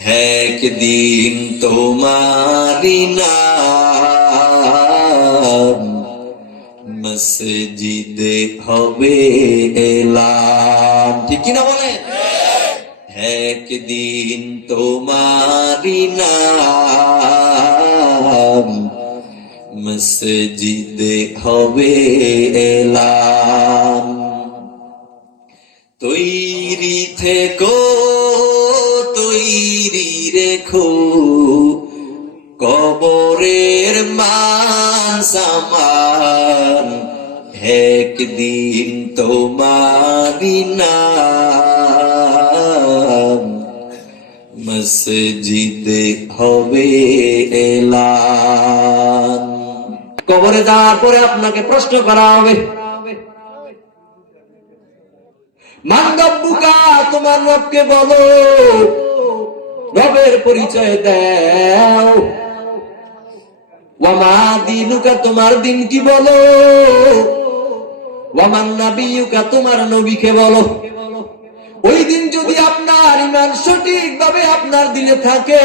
একদিন তোমারি নাম মসজিদে হবে এলান, ঠিক কিনা বলে? একদিন তোমারি নাম মসজিদে হবে এলান। তৈরি থেকো, তৈরি রেখো, কবরের মান সামান। একদিন তোমারি নাম মসজিদে হবে এলান। কবরে যাওয়ার পরে আপনাকে প্রশ্ন করা হবে, মান রব্বুকা, তোমার রবকে বলো, রবের পরিচয় দাও। ওয়া মা দীনুকা, তোমার দিন কি বলো। ওয়া মান নাবিয়ুকা, তোমার নবীকে বলো। ওই দিন যদি আপনার ঈমান সঠিকভাবে আপনার দিলে থাকে,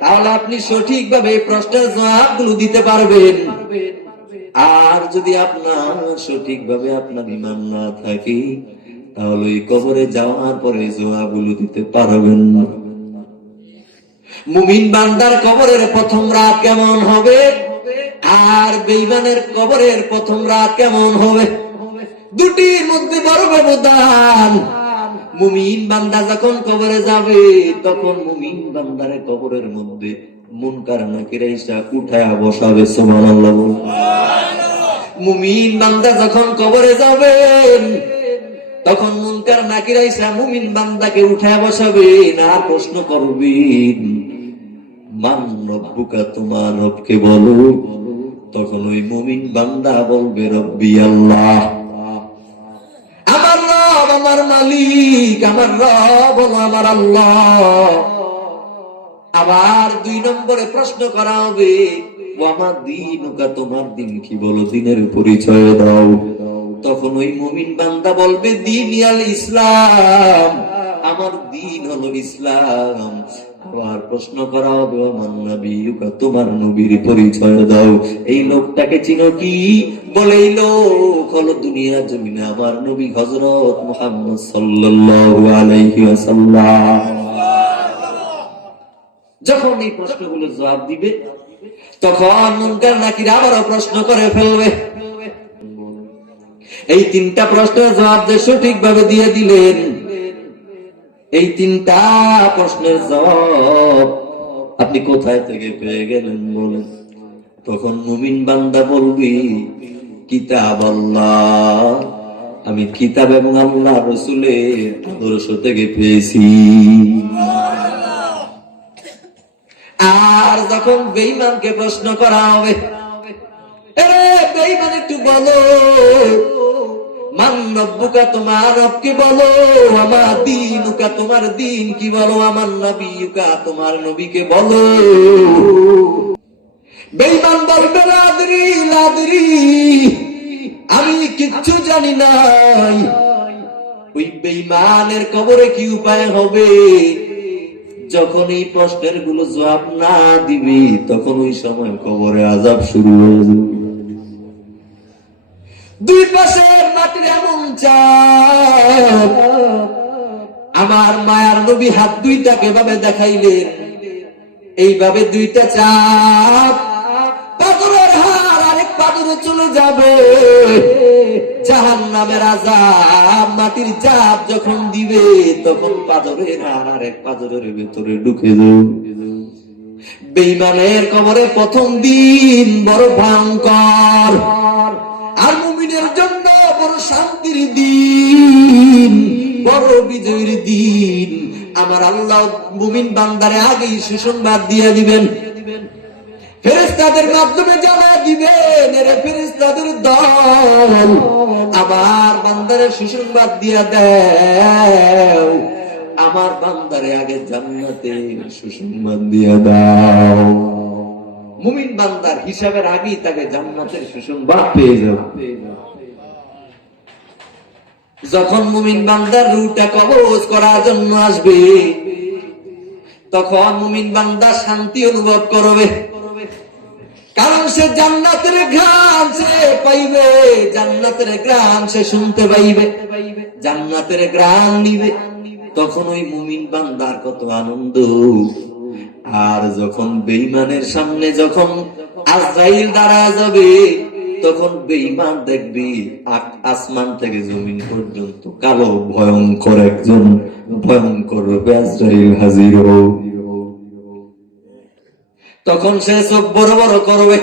তাহলে আপনি সঠিকভাবে প্রশ্নের জবাবগুলো দিতে পারবেন। আর যদি আপনার সঠিকভাবে আপনার ঈমান না থাকে, তাহলে ওই কবরে যাওয়ার পরে জবাবগুলো দিতে পারবেন না। মুমিন বান্দার কবরের প্রথম রাত কেমন হবে, আর বেঈমানের কবরের প্রথম রাত কেমন হবে, দুটির মধ্যে বড় ব্যবধান। মুমিন বান্দা যখন কবরে যাবে, তখন মুমিন বান্দার কবরের মধ্যে মুনকার নাকির এসে উঠায়া বসাবে। সুবহানাল্লাহ। মুমিন বান্দা যখন কবরে যাবেন, তখন মুনকার নাকির এসে মুমিন বান্দাকে উঠায়া বসাবেন আর প্রশ্ন করবেন, মান রব্বুকা, তোমার রবকে বলো। তখন ওই মুমিন বান্দা বলবে, রব্বি আল্লাহ, আমার রব, আমার মালিক, আমার রব হলো আমার আল্লাহ। আবার 2 নম্বরে প্রশ্ন করা হবে, ওয়া মা দীনুকা, তোমার দিন কি বলো, দিনের পরিচয় দাও। তখন ওই মুমিন বান্দা বলবে, দীন আল ইসলাম, আমার দিন হলো ইসলাম। আবার প্রশ্ন করা হবে, ওয়া মান নাবিয়ুকা, তোমার নবীর পরিচয় দাও। এই লোকটাকে চিনো কি? বলে, এই লোক হলো দুনিয়া জমিনে আমার নবী হযরত মুহাম্মদ সাল্লাল্লাহু আলাইহি ওয়াসাল্লাম। যখন এই প্রশ্নগুলো জবাব দিবে, তখন মুনকার নাকির আবারও প্রশ্ন করে ফেলবে। এই 3টা প্রশ্নের জবাব যে সঠিকভাবে দিয়ে দিলেন, এই 3টা প্রশ্নের জবাব আপনি কোথায় থেকে পেয়ে গেলেন বলেন? তখন মুমিন বান্দা বলবি, কিতাব আল্লাহ, আমি কিতাব এবং আল্লাহ রাসূলের আদর্শ থেকে পেয়েছি। আর যখন বেঈমানকে প্রশ্ন করা হবে, আরে বেঈমান একটু বলো, মান রব্বুকা, তোমার রবকে বলো। ওয়া মা দীনুকা, তোমার দিন কি বলো। আমার নবিয়ুকা, তোমার নবীকে বলো। বেঈমান বলবে, লাদরি লাদরি, আমি কিচ্ছু জানি নাই। ওই বেঈমানের কবরে কি উপায় হবে? যখন এই প্রশ্নের গুলো জবাব না দিবি, তখন ওই সময় কবরে আযাব শুরু হয়ে যাবে। 2 পাশের মাটির এমন চাপ, আমার মায়ার নবী হাত 2টাকে ভাবে দেখাইলেন, এইভাবে 2টা চাপ, পাথরের হাড় আরেক পাথরে চলে যাবে। জাহান্নামের আযাব মাটির চাপ যখন দিবে, তখন পাথরের হাড় আরেক পাথরের ভেতরে ঢুকে যাবে। বেঈমানের কবরে প্রথম দিন বড় ভয়ঙ্কর, আর মুমিনের জন্য বড় শান্তির দিন, বড় বিজয়ের দিন। আমার আল্লাহ মুমিন বান্দারে আগেই সুসংবাদ দিয়ে দিবেন, ফেরেশতাদের মাধ্যমে জানা দিবেন, এরে ফেরেশতাদের দল, আমার বান্দারে সুসংবাদ দিয়ে দাও, আমার বান্দারে আগে জান্নাতে সুসংবাদ দিয়ে দাও। মুমিন বান্দার হিসাবের আগেই তাকে জান্নাতের সুসংবাদ পেয়ে যাবে। যখন মুমিন বান্দার রূহটা কবজ করার জন্য আসবে, তখন মুমিন বান্দা শান্তি অনুভব করবে, কারণ সে জান্নাতের ঘ্রাণ সে পাইবে, জান্নাতের ঘ্রাণ সে শুনতে পাইবে, জান্নাতের ঘ্রাণ নিবে। তখন ওই মুমিন বান্দার কত আনন্দ। আর যখন বেঈমানের সামনে যখন আজরাইল দাঁড়া যাবে, তখন বেঈমান দেখবি আসমান থেকে জমিন পর্যন্ত কালো ভয়ঙ্কর একজন ভয়ঙ্কর রূপে আজরাইল হাজির হোক। তখন সে চোখ বড় বড় করবে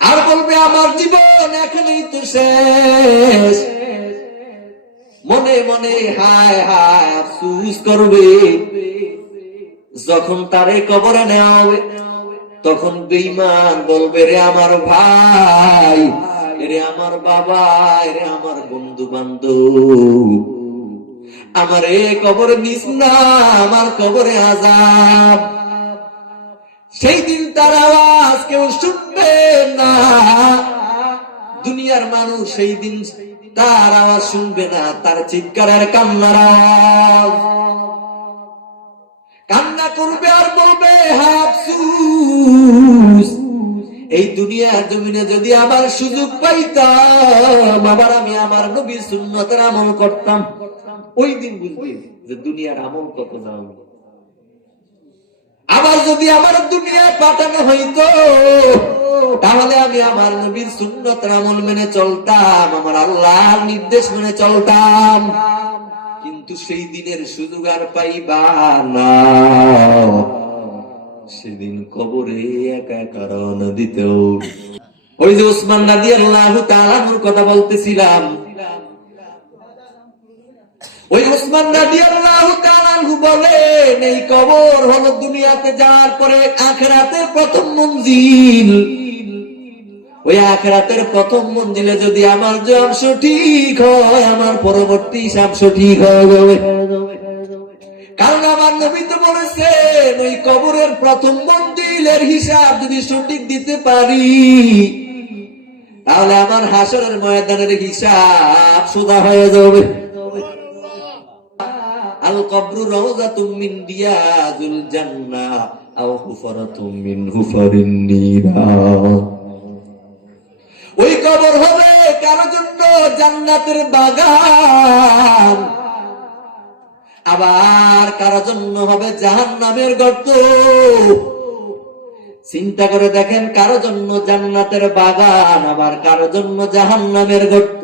আর বলবে আমার জীবন এখানেই তো শেষ। মনে মনে হায় হায় আফসোস করবে। যখন তারে কবরে নেওয়া হবে, তখন বেঈমান বলবে রে আমার ভাই, রে আমার বাবা, রে আমার বন্ধু বান্ধব, আমার এ কবরে নিস না, আমার কবরে আযাব। সেই দিন তার আওয়াজ কেউ শুনবে না, দুনিয়ার মানুষ সেই দিন তার আওয়াজ শুনবে না, তার চিৎকারের কান্নার আওয়াজ। কান্না করবে আর বলবে হায় আফসোস, এই দুনিয়ার জমিনে যদি আবার সুযোগ পাইতাম, আবার আমি আমার নবীর সুন্নতের আমল করতাম, ওই দিন বুঝবে যে দুনিয়ার আমল কত দাম। আবার যদি আমার দুনিয়ায় পাঠানো হইতো, তাহলে আমি আমার নবীর সুন্নতের আমল মেনে চলতাম, আমার আল্লাহর নির্দেশ মেনে চলতাম। কিন্তু সেই দিনের সুযোগ আর পাইবা না। সেদিন কবরে একা একা রওনা দিতে। ওই যে উসমান রাদিয়াল্লাহু তাআলা আনহুর কথা বলতেছিলাম, ওই উসমান রাদিয়াল্লাহু তাআলা আনহু বলেন এই কবর হলো দুনিয়াতে যাওয়ার পরে আখিরাতের প্রথম মঞ্জিল। ওই আখিরাতের প্রথম মঞ্জিলে যদি আমার জব সঠিক হয়, আমার পরবর্তী হিসাব সঠিক হয়ে যাবে। কারণ আমার নবী তো বলেছেন ওই কবরের প্রথম মঞ্জিলের হিসাব যদি সঠিক দিতে পারি, তাহলে আমার হাসরের ময়দানের হিসাব সোজা হয়ে যাবে। আল কবরু রাউযাতুম মিন রিয়াযিল জান্নাহ আও হুফরাতুম মিন হুফারিন নিরান। ওই কবর হবে কারো জন্য জান্নাতের বাগান, আবার কারো জন্য হবে জাহান্নামের গর্ত। চিন্তা করে দেখেন, কারো জন্য জান্নাতের বাগান, আবার কারো জন্য জাহান্নামের গর্ত।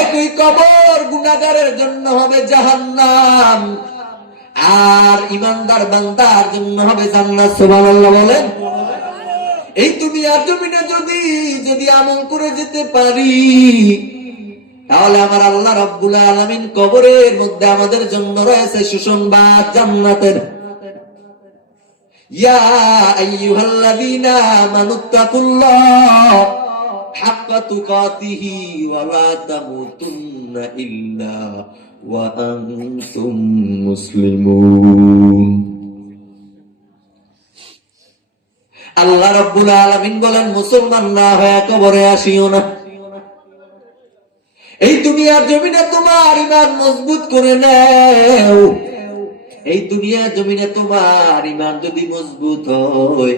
একই কবর গুনাহগারের জন্য হবে জাহান্নাম, আর ইমানদার বান্দার জন্য হবে জান্নাত। সুবহানাল্লাহ বলেন। এই দুনিয়ার জমিনে যদি আমল করে যেতে পারি, তাহলে আমার আল্লাহ রাব্বুল আলামিন কবরের মধ্যে আমাদের জন্য রয়েছে সুসংবাদ জান্নাতের। ইয়া আইয়ুহাল্লাযীনা আমানুত্তাকুল্লাহ হাক্কা তুকাতিহি ওয়া লা তামুতুন্না ইল্লা ওয়া আনতুম মুসলিমুন। আল্লাহ রাব্বুল আলামিন বলেন, মুসলমান না হয়ে কবরে আসিও না। এই দুনিয়ার জমিনে তোমার ঈমান মজবুত করে নাও। এই দুনিয়ার জমিনে তোমার ঈমান যদি মজবুত হয়,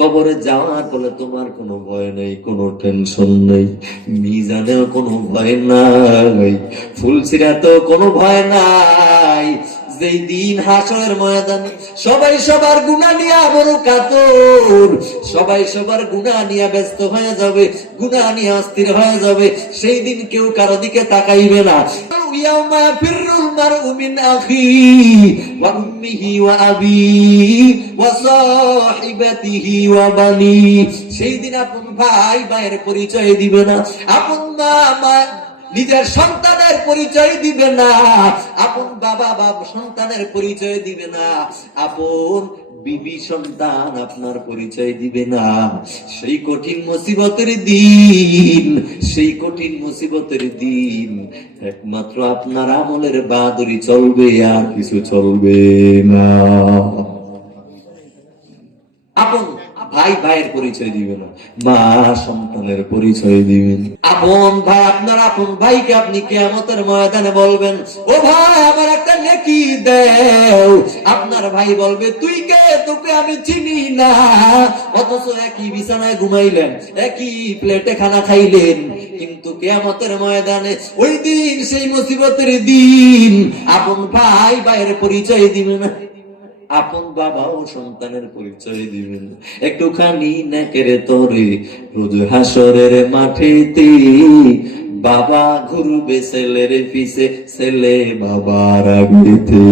কবরে যাওয়ার ফলে তোমার কোনো ভয় নেই, কোনো টেনশন নেই, মিজানেও কোনো ভয় নাই, ফুলসিরাতেও কোনো ভয় নাই। যেই দিন হাসরের ময়দানে সবাই সবার গুনাহ নিয়ে বড় কাতর, সবাই সবার গুনাহ নিয়ে ব্যস্ত হয়ে যাবে, গুনাহ নিয়ে অস্থির হয়ে যাবে, সেই দিন কেউ কারো দিকে তাকাইবে না। ইয়াউমা ফিররুল মারউ মিন আখিহি ওয়া উম্মিহি ওয়া আবিহি ওয়া সাহিবাতিহি ওয়া বানি। সেই দিন আপন ভাই ভাইয়ের পরিচয় দিবে না, আপন মা নিজের সন্তানের পরিচয় দিবে না, আপন বাবা সন্তানের পরিচয় দিবে না, আপন বিবি সন্তান আপনার পরিচয় দিবে না। সেই কঠিন মুসিবতের দিন, সেই কঠিন মুসিবতের দিন একমাত্র আপনার আমলের বাদরি চলবে, আর কিছু চলবে না। আপন ভাই ভাই ভাইয়ের পরিচয় দিবে না, মা সন্তানের পরিচয় দিবেন। আপন ভাই, আপনার আপন ভাইকে আপনি কিয়ামতের ময়দানে বলবেন, ও ভাই আমার একটা নেকি দেও। আপনার ভাই বলবে, তুই কে, তোকে আমি চিনি না। অথচ একই বিছানায় ঘুমাইলেন, একই প্লেটে খানা খাইলেন, কিন্তু কিয়ামতের ময়দানে ওই দিন, সেই মুসিবতের দিন, আপন ভাই ভাইয়ের পরিচয় দিবে না, আপন বাবা ও সন্তানের পরিচয় দিবেন। একটুখানি নেকেরে তরে রোজ হাসরের মাঠেতে, বাবা ঘুরবে ছেলের পিছে, ছেলে বাবার আগেতে।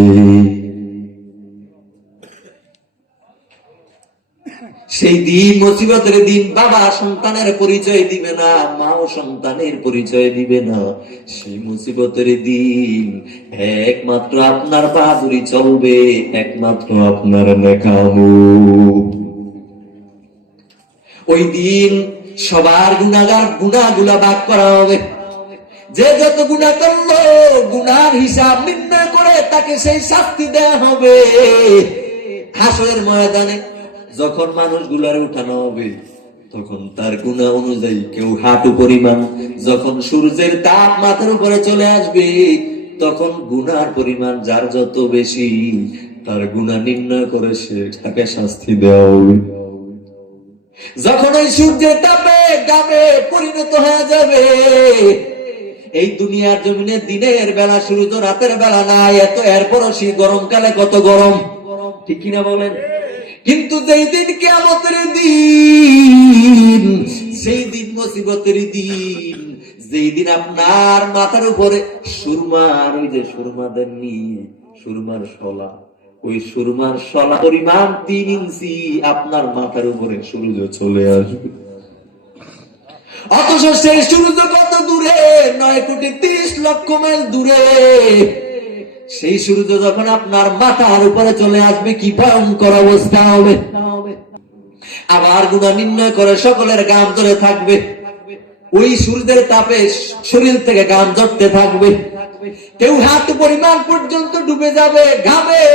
সেই দিন, মুসিবতের দিন, বাবা সন্তানের পরিচয় দিবে না, মাও সন্তানের পরিচয় দিবে না। সেই মুসিবতের দিন একমাত্র আপনার বাহাদুরি চলবে, একমাত্র আপনার নেকামল। ওই দিন সবার গুনাহগুলা ভাগ করা হবে। যে যত গুনাহ করলো, গুনার হিসাব নির্ণয় করে তাকে সেই শাস্তি দেয়া হবে। হাসরের ময়দানে যখন মানুষগুলার উঠানো হবে, তখন তার গুনাহ অনুযায়ী কেউ হাঁটু পরিমাণ, যখন সূর্যের তাপ মাথার উপরে চলে আসবে, তখন গুনার পরিমাণ যার যত বেশি, তার গুনাহ নির্ণয় করে সে তাকে শাস্তি দেওয়া হবে। যখন ওই সূর্যের তাপে গামে পরিণত হয়ে যাবে, এই দুনিয়ার জমিনে দিনের বেলা সূর্য, রাতের বেলা নাই, এত এরপরও সেই গরমকালে কত গরম, ঠিক কিনা বলেন? কিন্তু যেই দিন কিয়ামতের দিন, সেই দিন মুসিবতের দিন, যেই দিন আপনার মাথার উপরে সুরমার, ওই যে সুরমা দেননি, সুরমার শলা, ওই সুরমার শলা পরিমাণ 3 ইঞ্চি আপনার মাথার উপরে সূর্য চলে আসবে। অথচ সেই সূর্য কত দূরে, 9,30,00,000 মাইল দূরে। সেই সূর্য যখন আপনার মাথার উপরে চলে আসবে, কি ভয়ঙ্কর অবস্থা হবে। আবার গুনাহ নির্ণয় করে সকলের গাম ধরে থাকবে, ওই সূর্যের তাপে শরীর থেকে গাম ঝরতে থাকবে। কেউ হাত পরিমাণ পর্যন্ত ডুবে যাবে ঘামে,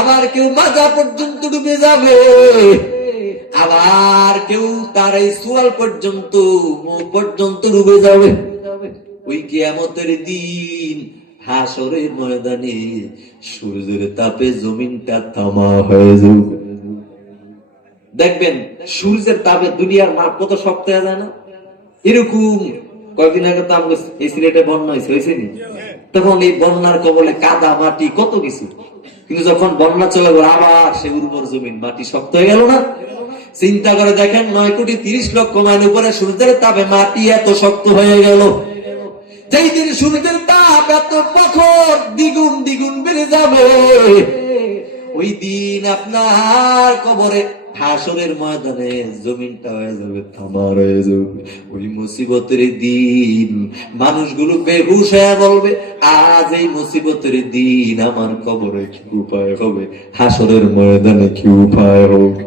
আবার কেউ মাজা পর্যন্ত ডুবে যাবে, আবার কেউ তার এই সোয়াল পর্যন্ত, মুখ পর্যন্ত ডুবে যাবে। ওই কিয়ামতের দিন হাসরের ময়দানে সূর্যের তাপে জমিনটা তামা হয়ে যাবে। দেখবেন সূর্যের তাপে দুনিয়ার মাঠ কত শক্ত হয়ে যায় না? এরকম কয়েকদিন আগে তো আমরা এই সিলেটে বন্যা হয়েছে, তখন এই বন্যার কবলে কাদা মাটি কত কিছু, কিন্তু যখন বন্যা চলে গেল, আবার সে উর্বর জমিন, মাটি শক্ত হয়ে গেল না? চিন্তা করে দেখেন, 9,30,00,000 মাইল উপরে সূর্যের তাপে মাটি এত শক্ত হয়ে গেল। যেই দিন সূর্যের তাপ এত প্রখর দ্বিগুণ দ্বিগুণ বেড়ে যাবে, ওই দিন আপনার কবরে, হাসরের ময়দানে জমিনটা হয়ে যাবে তামার হয়ে যাবে। ওই মুসিবতের দিন মানুষগুলো বেহুশ হয়ে বলবে, আজ এই মুসিবতের দিন আমার কবরে কি উপায় হবে, হাসরের ময়দানে কি উপায় হবে।